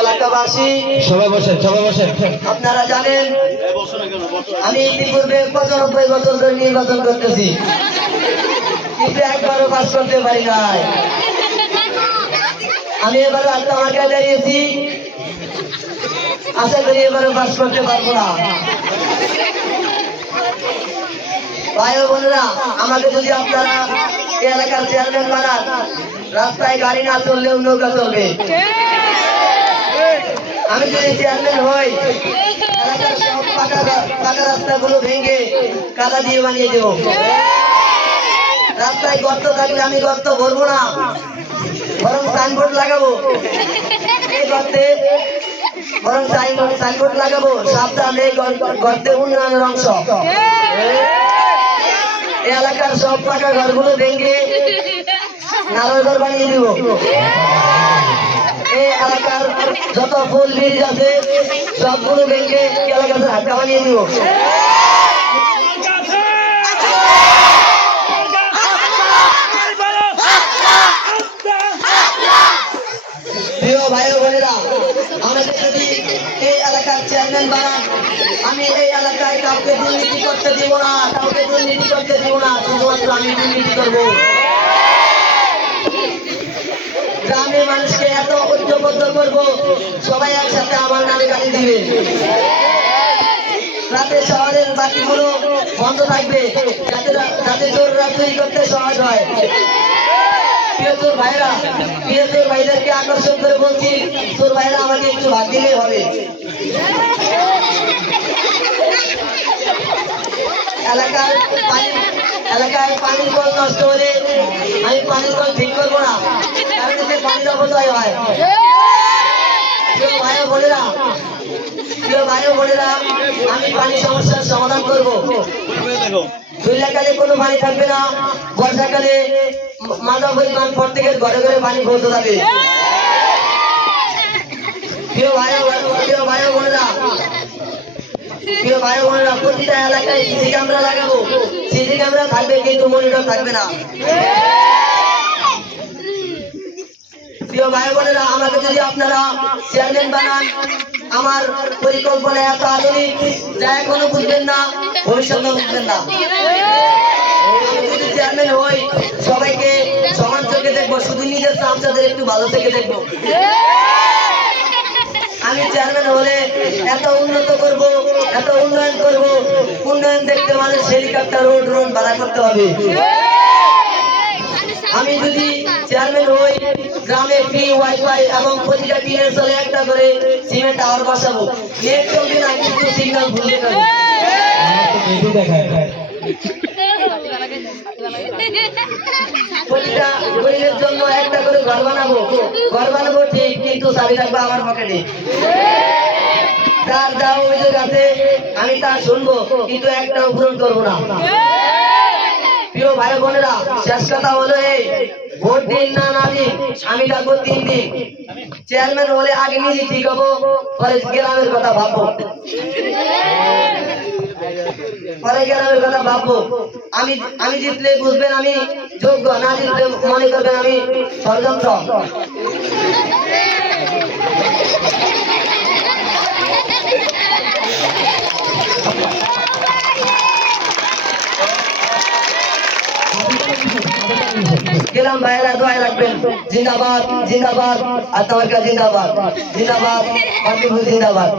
এলাকাবাসী সবাই বসেন, সবাই বসেন। আপনারা জানেন আমি ইতিপূর্বে 95 বছর ধরে নির্বাচন করতেছি, কিন্তু একবারও পাস করতে পারি নাই। আমি এবারে একটা মার্কায় দাঁড়িয়েছি, আশা করি এবারে পাস করতে পারবো না। ভাই ও বোনেরা, আমাকে যদি আপনারা এই এলাকার চেয়ারম্যান বানান, রাস্তায় গাড়ি না চললেও নৌকা চলবে। আমি যদি চেয়ারম্যান হই, এলাকার সব পাকা রাস্তাগুলো ভেঙে কাদা দিয়ে বানিয়ে দেবো। রাস্তায় গর্ত থাকলে আমি গর্ত ভরবো না, বরং সাইনবোর্ড লাগাবো। এই গর্তে বরং সাইনবোর্ড লাগাবো, সাবধান এই গর্তে উন্নয়নের অংশ। এই এলাকার সব পাকা ঘরগুলো ভেঙে নারল ঘর বানিয়ে দিব। এই এলাকার যত ফুল ব্রিজ আছে সবগুলো ভেঙে এলাকার ধাক্কা বানিয়ে দিব। প্রিয় ভাই ও বোনেরা, আমাকে যদি এই এলাকার চেয়ারম্যান বানান, আমি এই এলাকায় কাউকে দুর্নীতি করতে দিব না, কাউকে দুর্নীতি করতে দিব না, শুধুমাত্র আমি দুর্নীতি করবো। গ্রামের মানুষকে এত ঐক্যবদ্ধ করবো, সবাই একসাথে আমার নামে গালি দিবে। রাতে শহরের বাতিগুলো বন্ধ থাকবে, যাতে চোররা চুরি করতে সহজ হয়। প্রিয় চোর ভাইদেরকে আকর্ষণ করে বলছি, চোর ভাইরা আমাকে একটু ভাগ দিলেই হবে। এলাকায় পানির কল নষ্ট হলে আমি পানির কল ঠিক করবো না, কারণ এতে পানির অপচয় হয়। প্রিয় ভাই ও বোনেরা, আমি পানি সমস্যার সমাধান করবো। বর্ষাকালে কোনো পানি থাকবে না, বর্ষাকালে মাদা পরিমাণ প্রত্যেকের ঘরে ঘরে পানি পৌঁছে যাবে। প্রিয় ভাই ও বোনেরা, প্রতিটা এলাকায় সিসি ক্যামেরা লাগাবো। সিসি ক্যামেরা থাকবে কিন্তু মনিটর থাকবে না। প্রিয় ভাই বোনেরা, আমাকে যদি আপনারা চেয়ারম্যান বানান, আমার পরিকল্পনা এত আধুনিক যা এখনো বুঝবেন না, ভবিষ্যতে বুঝবেন না। যদি চেয়ারম্যান হই, সবাইকে সমান চোখে দেখবো, শুধু নিজের চামচাদের একটু ভালো থেকে দেখবো। আমি চেয়ারম্যান হলে এত উন্নত করব, এত উন্নয়ন করব, উন্নয়ন দেখতে মানে হেলিকপ্টার রোড ভাড়া করতে হবে। আমি যদি চেয়ারম্যান হই, গ্রামে ফ্রি ওয়াইফাই এবং প্রতিটা টিনের চলে একটা করে সিমেন্ট টাওয়ার বসাবো। নেট চলবে না, কিন্তু সিগন্যাল ভুলে যাবে। প্রতিটা গরিবের জন্য একটা করে ঘর বানাবো ঠিক, কিন্তু চাবি থাকবে আমার পকেটে। যার যা অভিযোগ আছে আমি তা শুনবো, কিন্তু একটাও পূরণ করবো না। প্রিয় ভাই বোনেরা, শেষ কথা হলো এই, ভোট দিন না দিন আমি থাকবো 3 দিন। চেয়ারম্যান হলে আগে নিজে ঠিক হবো, পরে গ্রামের কথা ভাববো। আমি জিতলে বুঝবেন আমি যোগ্য, না জিতলে মনে করবেন আমি ষড়যন্ত্র। গেলাম ভাইয়েরা, দোয়া রাখবেন। জিন্দাবাদ জিন্দাবাদ, আর তোমার জিন্দাবাদ জিন্দাবাদ, জিন্দাবাদ।